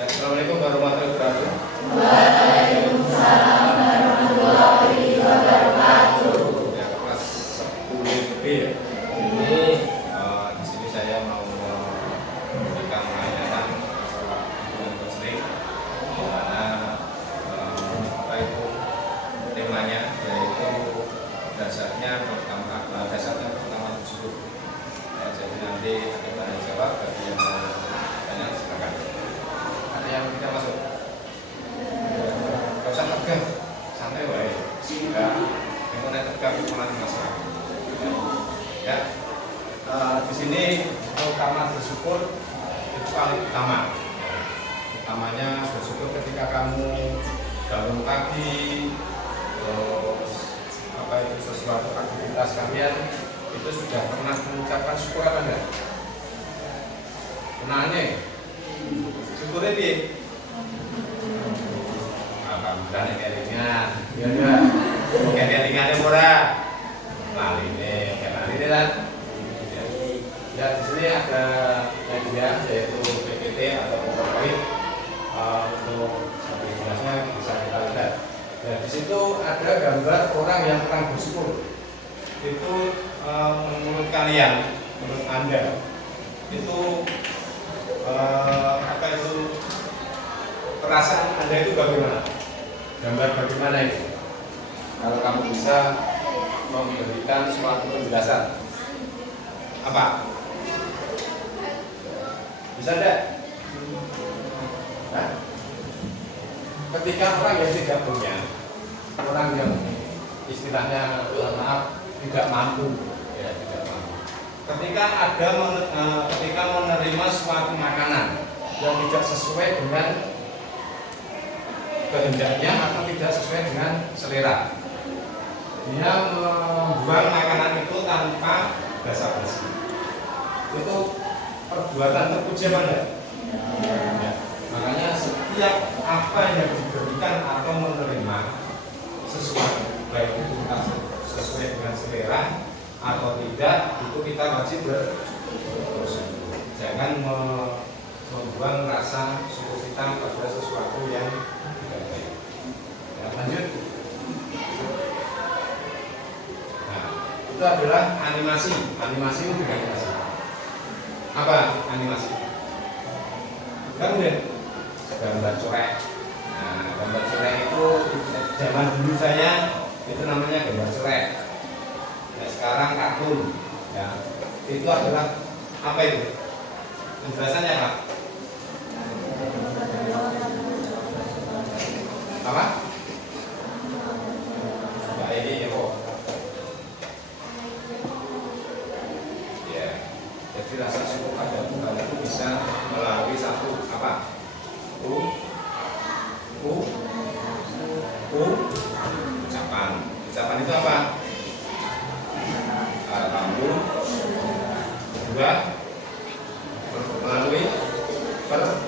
Ya, Assalamualaikum warahmatullahi wabarakatuh. Waalaikumsalam warahmatullahi wabarakatuh. Ya, kelas 10B ya. Ini di sini saya mau memberikan layanan masalah hubungan konseling, di mana apa itu temanya, yaitu dasarnya pertama tersebut. Ya, jadi nanti ada tanya jawab bagi yang mau tanya silakan. Ada yang tidak masuk? Gak usah tegang, santai wae. Enggak, yang mau tegang malah masalah. Ya, di sini karena bersyukur itu paling utama. Utamanya bersyukur ketika kamu bangun pagi, terus apa itu sesuatu aktivitas kalian itu sudah pernah mengucapkan syukur apa enggak? Kenanya, syukurnya di alhamdulillah kelingan, ya enggak? Kelingannya murah, lali nih kan? Ya di sini ada media yaitu PPT atau PowerPoint untuk sampai jelasnya bisa kita lihat. Nah di situ ada gambar orang yang kurang bersyukur. Itu menurut kalian, menurut Anda itu apa itu perasaan Anda itu bagaimana? Gambar bagaimana itu? Kalau kamu bisa memberikan suatu penjelasan, apa? Bisa tidak? Nah, ketika orang yang tidak punya, orang yang istilahnya maaf tidak mampu, ya tidak mampu. Ketika menerima suatu makanan yang tidak sesuai dengan kehendaknya atau tidak sesuai dengan selera, dia membuang makanan itu tanpa basa-basi. Itu perbuatan terpuji mana? Ya. Makanya setiap apa yang diberikan atau menerima sesuatu, baik itu sesuai dengan selera atau tidak, itu kita wajib bersyukur. Jangan membuang rasa syukur kita pada sesuatu yang tidak baik. Ya, lanjut. Nah, itu adalah animasi. Animasi itu juga animasi. Apa animasi? Kamu deh gambar coret. Nah, gambar coret itu zaman dulu saya itu namanya gambar coret. Nah, sekarang kartun. Ya, itu adalah apa itu? Penjelasannya Pak? Apa? Mbak ini ya kok. Ya, jadi rasa syukur pada Tuhan itu bisa melalui satu apa? Ucapan. Ucapan itu apa? Alhamdulillah. Kedua, melalui perbuatan.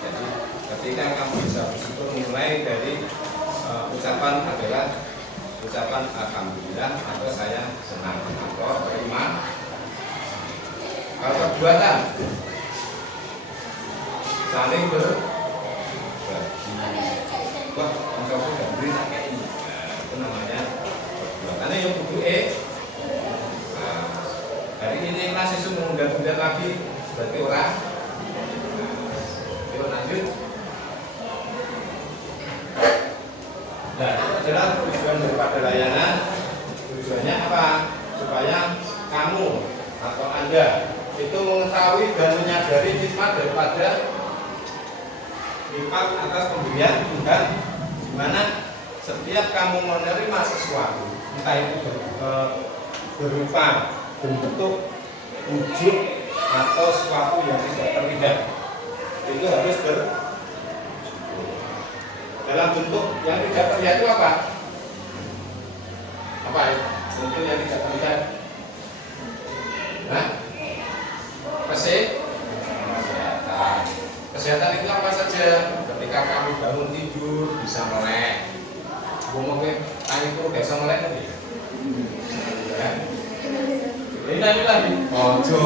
Jadi ketika kamu bisa bersyukur mulai dari ucapan adalah ucapan alhamdulillah atau saya senang atau terima. Kalau perbuatan saling berbagi. Wah, engkau sudah beri kayak ini. Itu namanya perbuatannya yang kudu hari ini masih semua undang-undang lagi berarti orang. Yuk lanjut. Nah, itu adalah tujuan daripada layanan. Tujuannya apa? Supaya kamu atau Anda itu mengetahui dan menyadari nikmat daripada nikmat atas pemberian Tuhan, di mana setiap kamu menerima sesuatu, entah itu berupa bentuk, wujud atau sesuatu yang tidak terlihat, itu harus dalam bentuk yang tidak terlihat itu apa? Apa ya? Bentuk yang tidak terlihat. Nah, kesehatan. Kesehatan itu apa saja? Ketika kamu bangun tidur bisa melek. Ngomongnya tanya itu bisa melek nanti. Ini lagi. Ojo.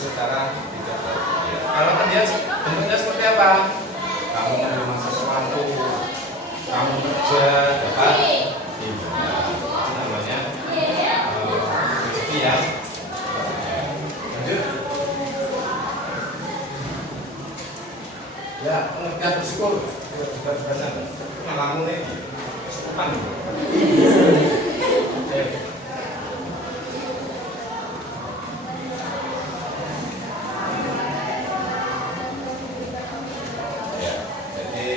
secara tidak terlihat. Kalau terlihat bentuknya seperti apa? Kamu menerima sesuatu, kamu kerja dapat imbalan, itu namanya rezeki ya. Lanjut. Ya, pengertian bersyukur juga benar. Namamu nih, kesukupan. Ya, jadi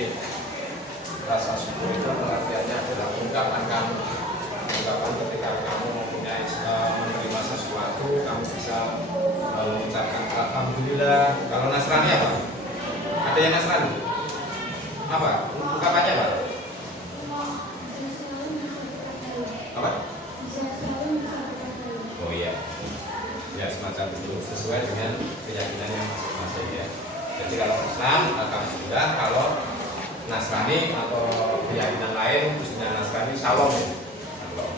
rasa syukur itu pengertiannya adalah ungkapan kamu, ungkapan ketika kamu mempunyai menerima sesuatu, kamu bisa mengucapkan alhamdulillah. Kalau Nasrani apa? Ada yang Nasrani? Apa? Ungkapannya apa? Apa? Oh iya. Ya semacam itu sesuai dengan keyakinannya masing-masing ya. Jadi kalau Islam alhamdulillah, kalau Nasrani atau keyakinan lain khususnya Nasrani Shalom ya. Shalom.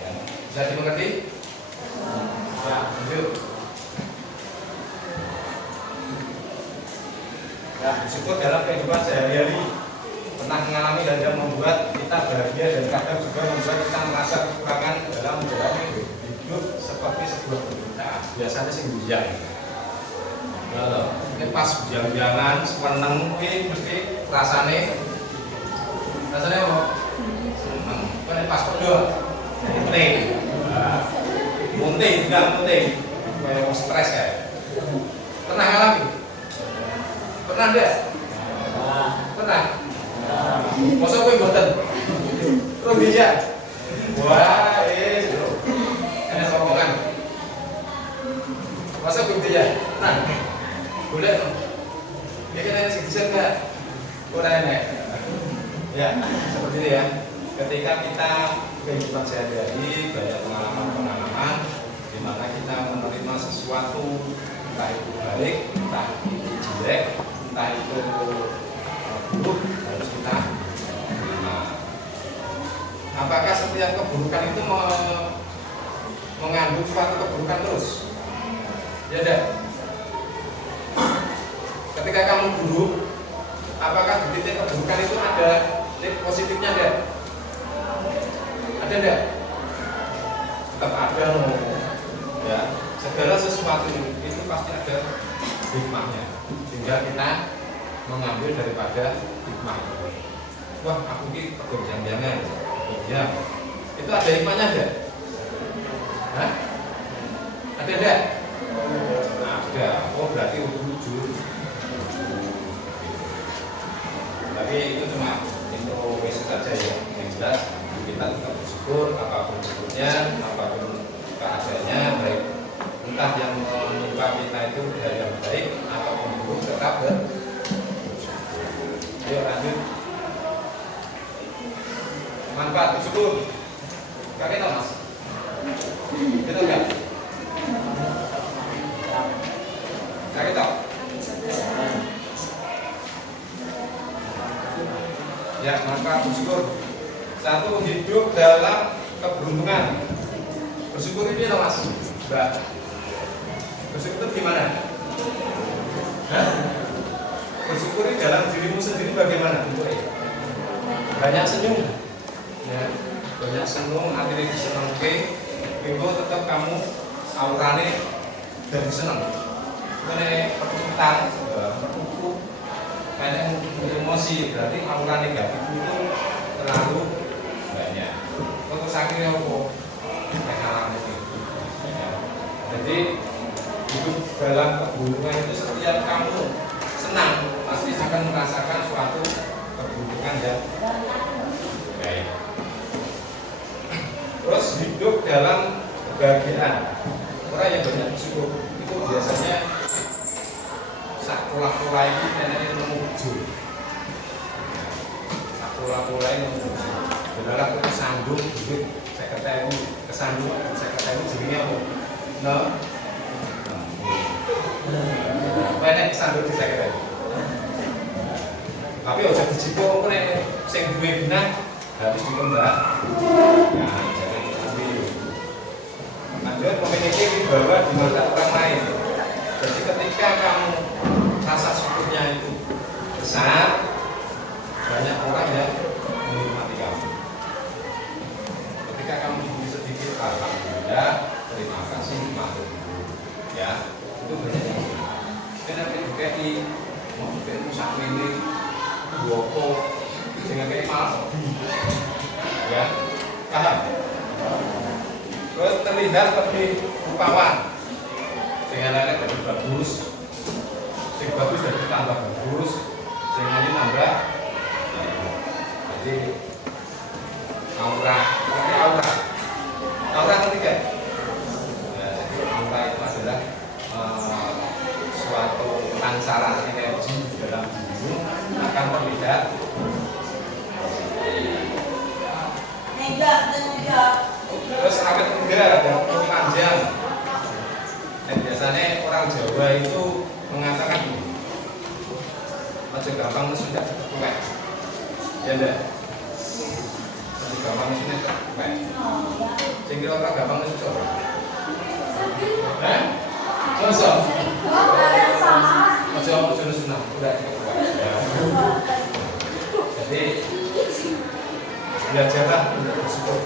Ya. Bisa dimengerti? Ya, lanjut. Ya, bersyukur dalam kehidupan sehari-hari pernah mengalami dan yang membuat kita bahagia dan kadang juga membuat kita merasa kekurangan dalam menjalani hidup seperti sebuah penderitaan. Biasanya sih bujang. Kalau ini pas bujang-bujangan, seneng ini mesti rasanya apa? Seneng. Kan pas berdoa, munting, munting, enggak munting, kayak stres kayak. Pernah ngalami? Pernah enggak? Pernah? Masa gue boten? Terus dia? Wah, enak omongan. Masa gue dia? Nah, boleh dong. Dia kan yang sedih enggak? Boleh enak. Ya, seperti ini ya. Ketika kita kehidupan sehari-hari banyak pengalaman-pengalaman di mana kita menerima sesuatu, entah itu baik, entah itu jelek, entah itu buruk, harus kita terima. Apakah setiap keburukan itu mengandung suatu keburukan terus? Ya tidak. Ketika kamu buruk, apakah di titik keburukan itu ada titik positifnya tidak? Ada tidak? Tetap ada loh. Ya, segala sesuatu itu pasti ada hikmahnya. Tinggal kita mengambil daripada hikmah. Wah, aku ini pekerjaan-jangan. Ya, itu ada hikmahnya enggak? Hah? Ada enggak? Ada. Oh, berarti jujur. Tapi itu cuma introspeksi saja ya. Yang jelas kita tetap bersyukur apapun bentuknya, apapun keadaannya, baik entah yang menimpa kita itu dari yang baik ataupun buruk, tetap ayo lanjut. Manfaat bersyukur. Kakek tahu mas? Kita enggak? Kakek tahu? Ya, manfaat bersyukur. Satu, hidup dalam keberuntungan. Bersyukur ini loh mas, Mbak. Bersyukur itu gimana? Hah? Bersyukuri dalam dirimu sendiri bagaimana? Banyak senyum, ya, banyak senyum, akhirnya disenengke, itu tetap kamu aurane dan seneng. Karena pertukutan, pertukuh, banyak emosi, berarti aura negatif itu terlalu banyak. Untuk akhirnya apa? Jadi hidup dalam keburukan itu setiap kamu senang pasti akan merasakan suatu keburukan yang baik. Terus hidup dalam kebahagiaan. Orang yang banyak bersyukur itu biasanya sak pola-pola ini neneknya nemu bujur. Sak pola-pola ini nemu bujur. Benar aku kesandung duit saya ketemu kesandung saya ketemu jadinya apa? No. Banyak kesandung di saya ketemu. Tapi ojo dijipuk kok nek sing duwe binah habis dikembang. Ya, jadi ambil. Lanjut memiliki wibawa di mata orang lain. ngekeki mau ngekeki sak ini wopo sing ngekeki malah ya paham. Terus terlihat lebih rupawan dengan lainnya lebih bagus, sing bagus jadi tambah bagus, sing ini nambah jadi aura ketiga. Ya, jadi aura itu adalah suatu pancaran energi di dalam bumi akan terlihat terus awet muda dan panjang. Dan biasanya orang Jawa itu mengatakan aja gampang sudah tua. Ya enggak? Aja gampang sudah tua. Sing kira gampang susah. Susah. Aja sunah udah tua. Jadi belajarlah untuk bersyukur.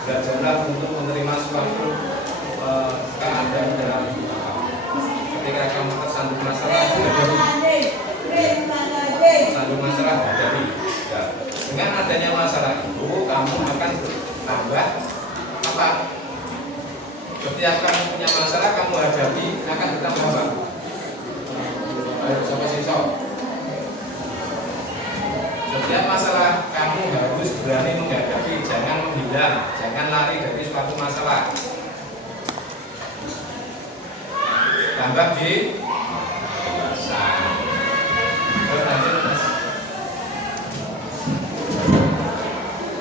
Belajarlah untuk menerima suatu keadaan dalam hidup kamu. Ketika kamu tersandung masalah, hadapi. Ya. Dengan adanya masalah itu, kamu akan tambah apa? Setiap kamu punya masalah, kamu hadapi akan bertambah apa? Ayo, siapa sih sok? Setiap masalah kamu harus berani menghadapi, jangan menghindar, jangan lari dari suatu masalah. Tambah di dewasa.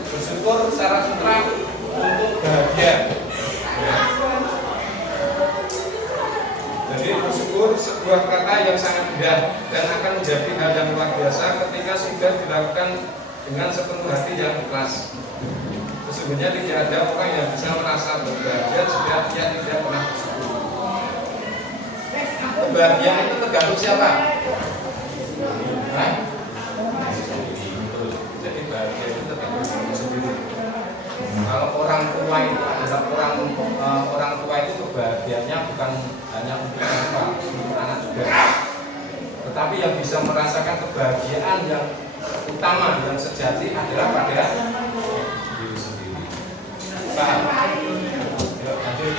Bersyukur secara mutlak untuk bahagia. Jadi bersyukur sebuah kata yang sangat indah dan akan menjadi hal yang luar biasa ketika sudah dilakukan dengan sepenuh hati yang ikhlas. Sesungguhnya tidak ada orang yang bisa merasa berbahagia jika dia tidak pernah bersyukur. Kebahagiaan itu tergantung siapa? Jadi bahagia itu tergantung diri sendiri. Kalau orang tua itu adalah orang tua itu kebahagiaannya bukan hanya untuk anak juga, tetapi yang bisa merasakan kebahagiaan yang utama yang sejati adalah pada diri sendiri. Paham? Yuk, lanjut.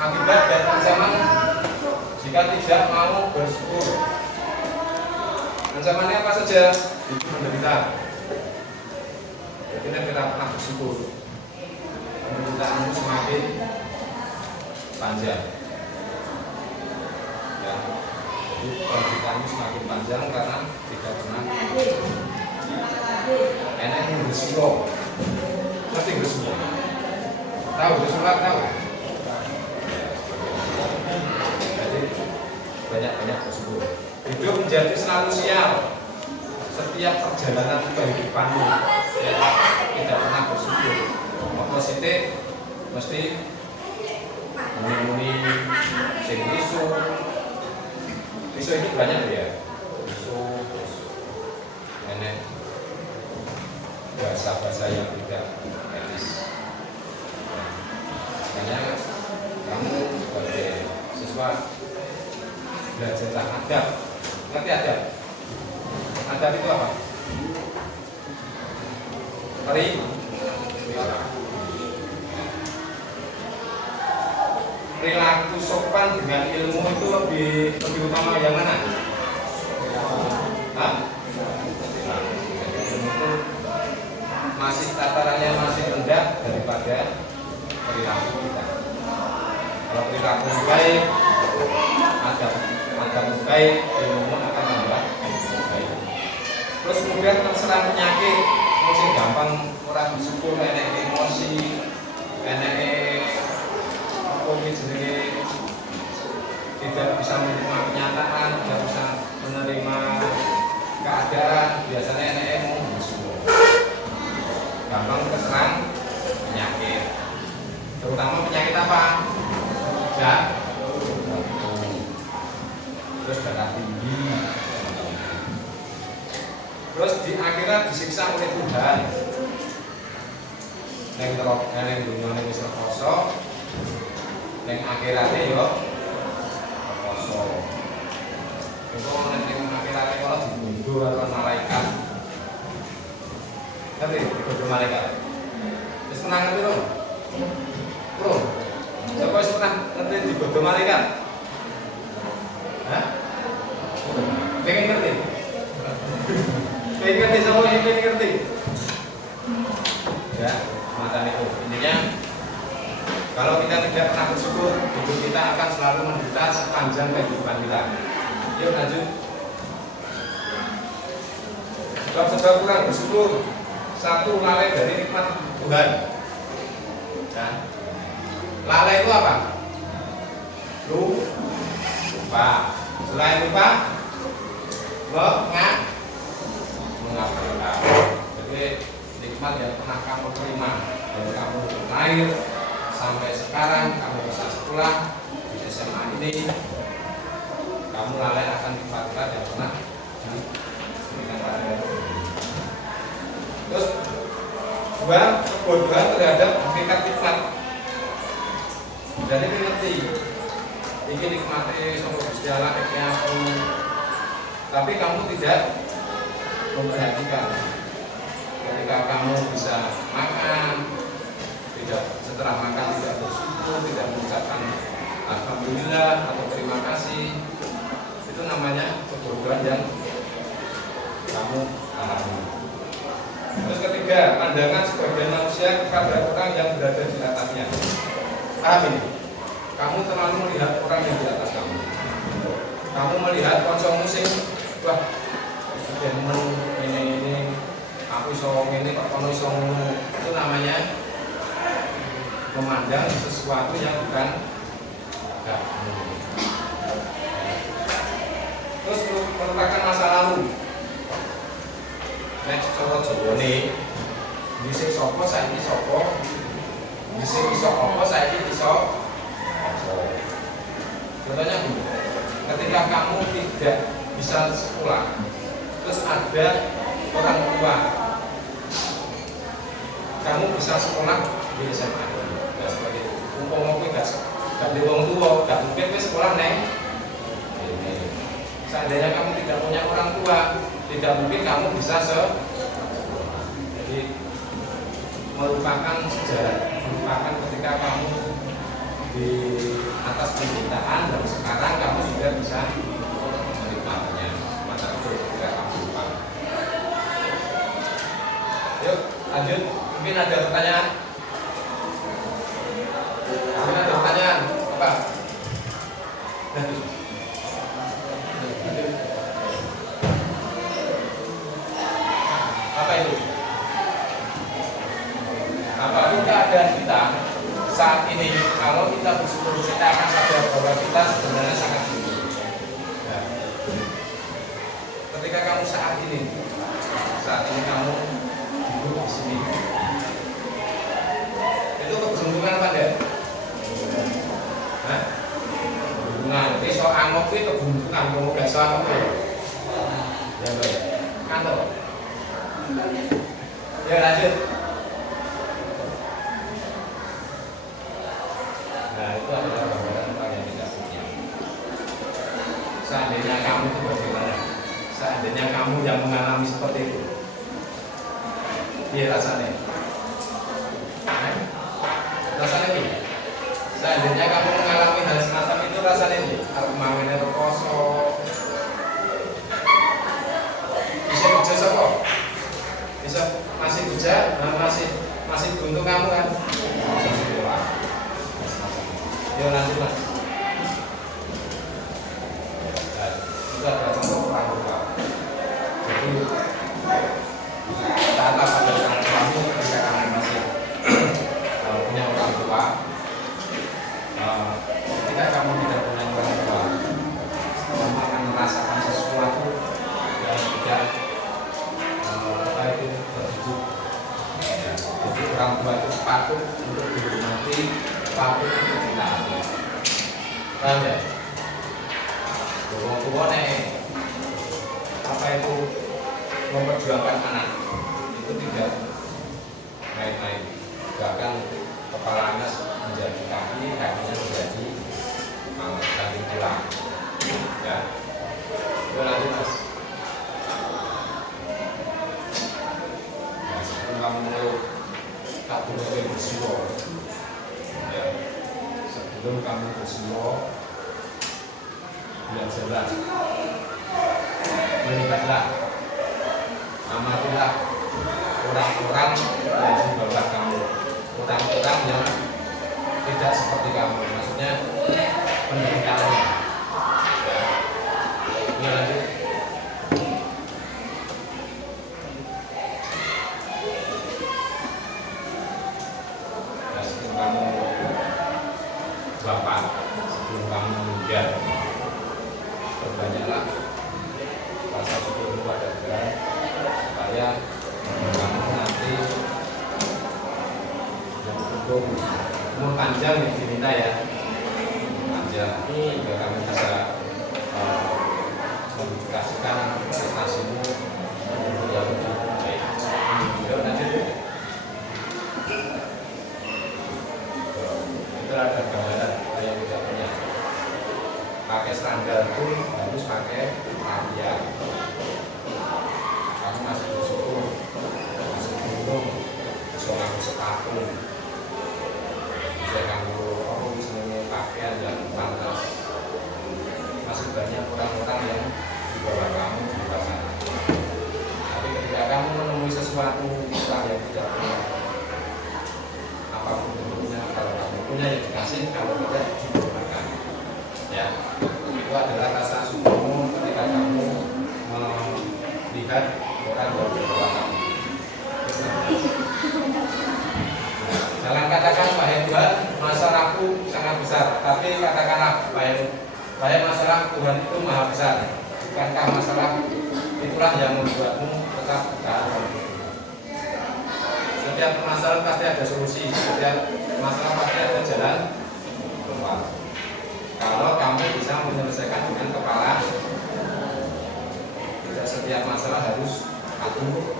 Akibat dan ancaman jika tidak mau bersyukur. Ancamannya apa saja? Itu menderita. Jadi kita pernah bersyukur, penderitaanmu semakin panjang. Ya, jadi penderitaanmu semakin panjang karena tidak pernah. Enak bersyukur. Ngerti bersyukur? Tahu bersyukur tahu? Banyak-banyak bersyukur. Hidup menjadi selalu sial. Setiap perjalanan kehidupanmu ya, tidak pernah bersyukur. Positif mesti muni-muni sing isu ini banyak ya. Isu terus enek bahasa-bahasa yang tidak etis. Makanya kamu sebagai siswa belajarlah adab. Ngerti adab? Adab itu apa? Perilaku sopan dengan ilmu itu lebih utama yang mana? Hah? Ilmu itu masih tatarannya masih rendah daripada perilaku kita. Kalau perilaku baik, adab baik, ilmu akan tambah baik. Terus kemudian terserang penyakit, mesti gampang orang bersyukur, enek emosi, enek jenenge tidak bisa menerima kenyataan, tidak bisa menerima keadaan, biasanya enek bersyukur. Gampang terserang penyakit. Terutama penyakit apa? Terus darah tinggi. Terus di akhirat disiksa oleh Tuhan. Neng dunyane wis rekoso, neng akhiratnya yo kuasa. Engko nek ning akhir-akhir kala diundur karo malaikat. Ngerti? Diundur malaikat. Wis pernah ngerti lho? Bro. Siapa wis pernah ngerti diundur malaikat? Hah? Pengen ngerti? Pengen ngerti sama yang pengen ngerti? Ya, semacam itu. Intinya kalau kita tidak pernah bersyukur, hidup kita akan selalu menderita sepanjang kehidupan kita. Yuk lanjut. Sebab-sebab kurang bersyukur, satu, lalai dari nikmat Tuhan. Nah, lalai itu apa? Lupa. Selain lupa, mengabaikan. Jadi nikmat yang pernah kamu terima dari kamu lahir sampai sekarang, kamu bisa sekolah di SMA ini, kamu lalai akan nikmat-nikmat yang pernah diberikan pada kamu. Terus dua, kebodohan terhadap hakikat nikmat. Jadi mengerti ini nikmati sama Gusti Allah aku, tapi kamu tidak memperhatikan. Ketika kamu bisa makan, tidak setelah makan tidak bersyukur, tidak mengucapkan alhamdulillah atau terima kasih, itu namanya kebodohan yang kamu alami. Terus ketiga, pandangan sebagian manusia kepada orang yang berada di atasnya. Paham ini? Kamu terlalu melihat orang yang di atas kamu. Kamu melihat kancamu sing wah, ini aku iso ngene kok kono iso ngono. Itu namanya memandang sesuatu yang bukan kamu. Terus merupakan masa lalu. Nek cara Jawane dhisik sapa saiki sapa, dhisik iso apa saiki iso. Contohnya gini, ketika kamu tidak bisa sekolah, terus ada orang tua, kamu bisa sekolah di SMA, ya seperti itu. Umpama kowe gak di wong tua, gak mungkin kowe sekolah neng. Seandainya kamu tidak punya orang tua, tidak mungkin kamu bisa jadi merupakan sejarah, merupakan ketika kamu di atas penderitaan dan sekarang kamu sudah bisa menikmatinya. Maka itu tidak kamu lupa. Yuk lanjut. Mungkin ada pertanyaan? Mungkin ada pertanyaan? Apa? Lanjut. Apa itu? Apa keadaan kita saat ini? Kalau kita bersyukur, kita akan sadar bahwa kita sebenarnya sangat bersyukur. Ya. Ketika kamu saat ini kamu duduk di sini, itu keberuntungan apa enggak? Hah? Keberuntungan. Iso angok itu keberuntungan, kamu gak iso angok ya? Ya baik. Kantor. Ya lanjut. Nah itu adalah gambaran orang yang tidak punya. Seandainya kamu itu bagaimana? Seandainya kamu yang mengalami seperti itu, iya rasanya? Rasanya ini? Seandainya kamu mengalami hal semacam itu rasanya ini? Aku mau ini rekoso. Bisa kerja siapa? Bisa masih kerja? Masih buntung kamu kan? Ya lanjut mas. Itu adalah contoh orang tua. Jadi taatlah pada orang tuamu ketika kamu masih punya orang tua. Ketika kamu tidak punya orang tua, kamu akan merasakan sesuatu yang tidak tertuju. Jadi orang tua itu patut untuk dihormati, patut untuk ditaati. Paham ya? Orang tua nih, apa itu memperjuangkan anak itu tidak main-main. Bahkan kepalanya menjadi kaki, kakinya menjadi kaki tulang. kamu bersiul, belajarlah, berlibatlah, amatilah orang-orang yang di bawah kamu, orang-orang yang tidak seperti kamu, maksudnya pendidikannya. Ini lanjut. Nah, sebelum kamu bapak, sebelum kamu meninggal, perbanyaklah rasa syukur kepada Tuhan supaya kamu nanti untuk umur panjang yang diminta ya, panjang hingga kamu bisa mengedukasikan prestasimu untuk yang lebih baik. Yuk lanjut. Itu ada gambaran yang tidak punya. Pakai sandal pun harus pakai latihan. Kamu masih bersyukur, masih beruntung, bisa ngaku sepatu, bisa kamu semuanya pakaian yang pantas. Masih banyak orang-orang yang di bawah kamu di luar sana. Tapi ketika kamu menemui sesuatu orang yang tidak punya, apapun bentuknya, kalau kamu punya yang dikasih, kalau tidak digunakan. Ya, itu adalah rasa syukurmu ketika kamu melihat orang yang di bawah kamu. Jangan katakan wahai Tuhan, masalahku sangat besar, tapi katakanlah wahai masalah Tuhan itu maha besar. Bukankah masalah itulah yang membuatmu tetap bertahan? Setiap masalah pasti ada solusi, setiap masalah pasti ada jalan keluar. Kalau kamu bisa menyelesaikan dengan kepala, tidak setiap masalah harus patuh.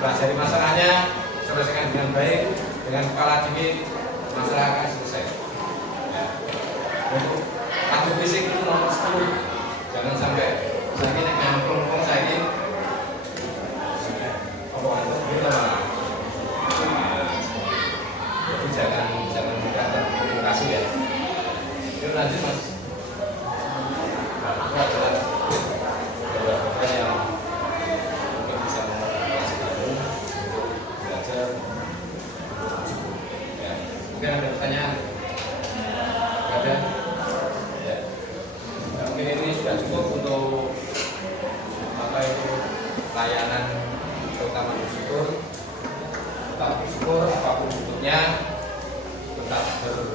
Pelajari masalahnya, selesaikan dengan baik, dengan kepala dingin, masalah akan selesai. Ya. Untuk patuh fisik itu nomor 10. Jangan sampai saya ini nyamplung saya ini kita malah. Jadi jangan mudah terprovokasi ya. Yuk lanjut mas. Nah, itu adalah beberapa yang mungkin bisa memotivasi kamu untuk belajar. Ya, mungkin ada pertanyaan? Ada? Ya. Nah, mungkin ini sudah cukup untuk apa itu layanan terutama bersyukur. Tetap bersyukur apapun bentuknya, tetap berjiwa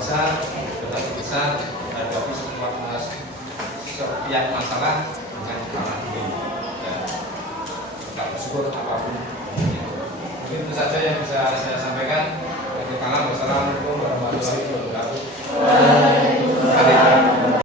besar, tetap besar, hadapi setiap masalah dengan kepala dingin. Ya. Tetap bersyukur apapun. Mungkin itu saja yang bisa saya sampaikan. Wassalamualaikum warahmatullahi wabarakatuh.